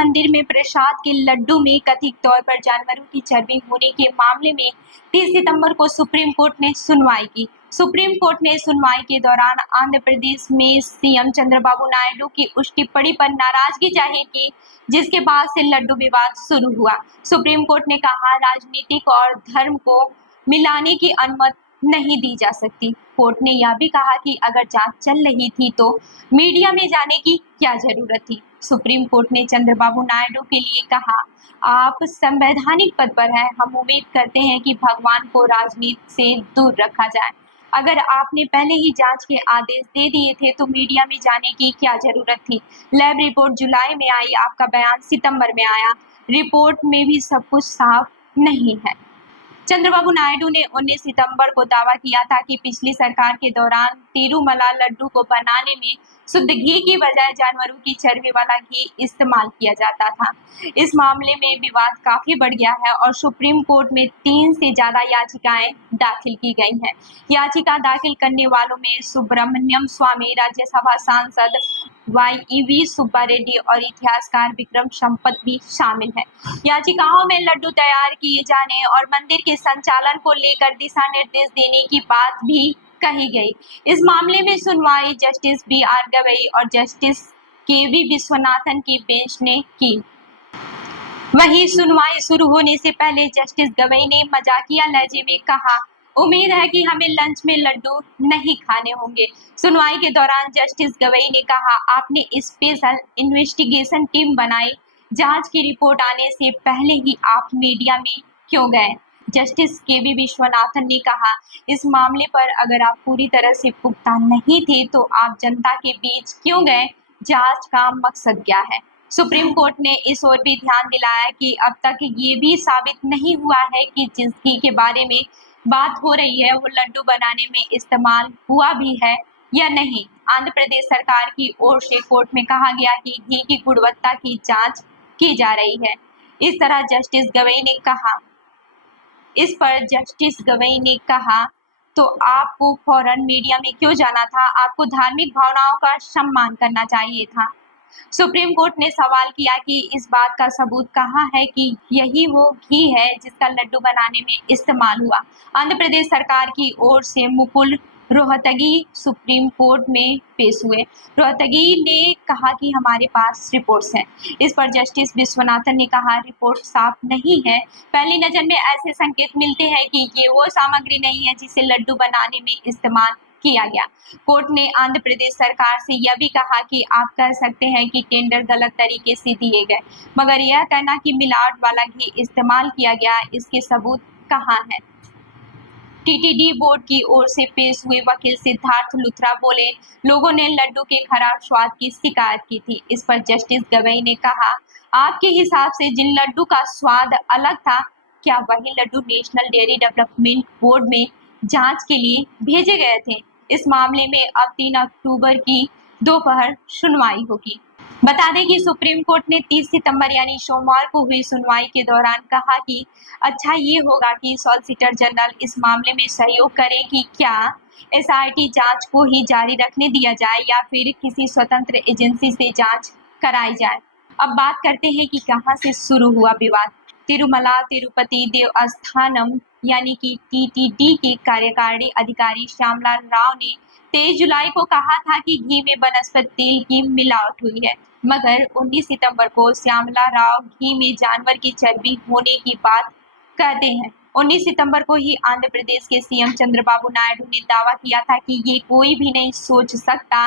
मंदिर में प्रसाद के लड्डू में कथित तौर पर जानवरों की चर्बी होने के मामले में 30 सितंबर को सुप्रीम कोर्ट ने सुनवाई की। सुप्रीम कोर्ट ने सुनवाई के दौरान आंध्र प्रदेश में सीएम चंद्रबाबू नायडू की उस टिप्पणी पर नाराजगी जाहिर की, जिसके बाद से लड्डू विवाद शुरू हुआ। सुप्रीम कोर्ट ने कहा, राजनीतिक और धर्म को मिलाने की अनुमति नहीं दी जा सकती। कोर्ट ने यह भी कहा कि अगर जांच चल रही थी तो मीडिया में जाने की क्या जरूरत थी। सुप्रीम कोर्ट ने चंद्रबाबू नायडू के लिए कहा, आप संवैधानिक पद पर हैं, हम उम्मीद करते हैं कि भगवान को राजनीति से दूर रखा जाए। अगर आपने पहले ही जांच के आदेश दे दिए थे तो मीडिया में जाने की क्या जरूरत थी। लैब रिपोर्ट जुलाई में आई, आपका बयान सितंबर में आया, रिपोर्ट में भी सब कुछ साफ नहीं है। चंद्रबाबू नायडू ने 19 सितंबर को दावा किया था कि पिछली सरकार के दौरान तिरुमला लड्डू को बनाने में शुद्ध घी की बजाय जानवरों की चर्बी वाला घी इस्तेमाल किया जाता था। इस मामले में विवाद काफी बढ़ गया है और सुप्रीम कोर्ट में 3 से ज्यादा याचिकाएं दाखिल की गई हैं। याचिका दाखिल करने वालों में सुब्रमण्यम स्वामी, राज्यसभा सांसद YEV सुब्बा रेड्डी और इतिहासकार विक्रम संपत भी शामिल हैं। याचिकाओं में लड्डू तैयार किए जाने और मंदिर के संचालन को लेकर दिशा निर्देश देने की बात भी कही गई। इस मामले में सुनवाई जस्टिस BR गवई और जस्टिस KV विश्वनाथन की बेंच ने की। वहीं सुनवाई शुरू होने से पहले जस्टिस गवई ने मजाकिया लहजे में कहा, उम्मीद है कि हमें लंच में लड्डू नहीं खाने होंगे। सुनवाई के दौरान जस्टिस गवई ने कहा, आपने स्पेशल इन्वेस्टिगेशन टीम बनाई, जांच की रिपोर्ट आने से पहले ही आप मीडिया में क्यों गए। जस्टिस KV विश्वनाथन ने कहा, इस मामले पर अगर आप पूरी तरह से पुख्ता नहीं थे तो आप जनता के बीच क्यों गए, जांच का मकसद क्या है। सुप्रीम कोर्ट ने इस ओर भी ध्यान दिलाया कि अब तक ये भी साबित नहीं हुआ है कि जिस घी के बारे में बात हो रही है वो लड्डू बनाने में इस्तेमाल हुआ भी है या नहीं। आंध्र प्रदेश सरकार की ओर से कोर्ट में कहा गया कि घी की गुणवत्ता की जांच की जा रही है। इस पर जस्टिस गवई ने कहा, तो आपको फौरन मीडिया में क्यों जाना था, आपको धार्मिक भावनाओं का सम्मान करना चाहिए था। सुप्रीम कोर्ट ने सवाल किया कि इस बात का सबूत कहाँ है कि यही वो घी है जिसका लड्डू बनाने में इस्तेमाल हुआ। आंध्र प्रदेश सरकार की ओर से मुकुल रोहतगी सुप्रीम कोर्ट में पेश हुए। रोहतगी ने कहा कि हमारे पास रिपोर्ट्स हैं। इस पर जस्टिस विश्वनाथन ने कहा, रिपोर्ट साफ नहीं है, पहली नजर में ऐसे संकेत मिलते हैं कि ये वो सामग्री नहीं है जिसे लड्डू बनाने में इस्तेमाल किया गया। कोर्ट ने आंध्र प्रदेश सरकार से यह भी कहा कि आप कह सकते हैं कि टेंडर गलत तरीके से दिए गए, मगर यह कहना कि मिलावट वाला घी इस्तेमाल किया गया, इसके सबूत कहाँ हैं। TTD बोर्ड की ओर से पेश हुए वकील सिद्धार्थ लुथरा बोले, लोगों ने लड्डू के खराब स्वाद की शिकायत की थी। इस पर जस्टिस गवई ने कहा, आपके हिसाब से जिन लड्डू का स्वाद अलग था, क्या वही लड्डू नेशनल डेयरी डेवलपमेंट बोर्ड में जांच के लिए भेजे गए थे। इस मामले में अब 3 अक्टूबर की दोपहर सुनवाई होगी। बता दें कि सुप्रीम कोर्ट ने 30 सितंबर यानी सोमवार को हुई सुनवाई के दौरान कहा कि अच्छा ये होगा कि सॉलिसिटर जनरल इस मामले में सहयोग करें कि क्या SIT जांच को ही जारी रखने दिया जाए या फिर किसी स्वतंत्र एजेंसी से जांच कराई जाए। अब बात करते हैं कि कहां से शुरू हुआ विवाद। तिरुमला तिरुपति देवस्थानम यानी कि TTD के कार्यकारी अधिकारी श्यामलाल राव ने 23 जुलाई को कहा था कि घी में वनस्पति तेल की मिलावट हुई है, मगर 19 सितंबर को श्यामला राव घी में जानवर की चर्बी होने की बात कहते हैं। 19 सितंबर को ही आंध्र प्रदेश के CM चंद्रबाबू नायडू ने दावा किया था कि ये कोई भी नहीं सोच सकता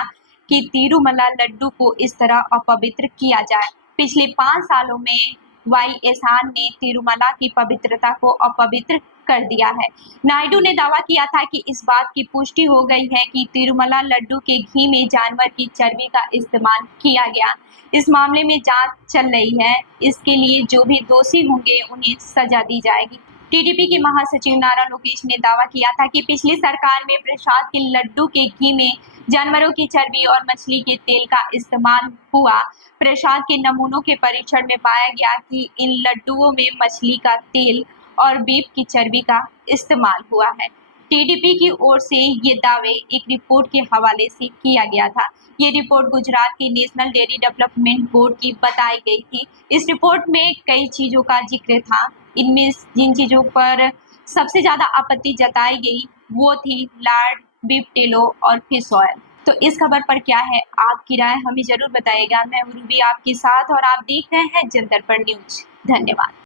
कि तिरुमला लड्डू को इस तरह अपवित्र किया जाए। पिछले 5 सालों में YSR ने तिरुमला की पवित्रता को अपवित्र कर दिया है। नायडू ने दावा किया था कि इस बात की पुष्टि हो गई है कि तिरुमला लड्डू के घी में जानवर की चर्बी का इस्तेमाल किया गया। इस मामले में जांच चल रही है, इसके लिए जो भी दोषी होंगे उन्हें सजा दी जाएगी। TDP के महासचिव नारा लोकेश ने दावा किया था कि पिछली सरकार में प्रसाद के लड्डू के घी में जानवरों की चर्बी और मछली के तेल का इस्तेमाल हुआ। प्रसाद के नमूनों के परीक्षण में पाया गया कि इन लड्डुओं में मछली का तेल और बीफ की चर्बी का इस्तेमाल हुआ है। टीडीपी की ओर से ये दावे एक रिपोर्ट के हवाले से किया गया था। ये रिपोर्ट गुजरात के नेशनल डेयरी डेवलपमेंट बोर्ड की बताई गई थी। इस रिपोर्ट में कई चीज़ों का जिक्र था। इनमें जिन चीज़ों पर सबसे ज़्यादा आपत्ति जताई गई वो थी लार्ड, बीफ टेलो और फिश ऑयल। तो इस खबर पर क्या है आपकी राय, हमें ज़रूर बताइएगा। मैं रूबी आपके साथ और आप देख रहे हैं जनदर्पण न्यूज। धन्यवाद।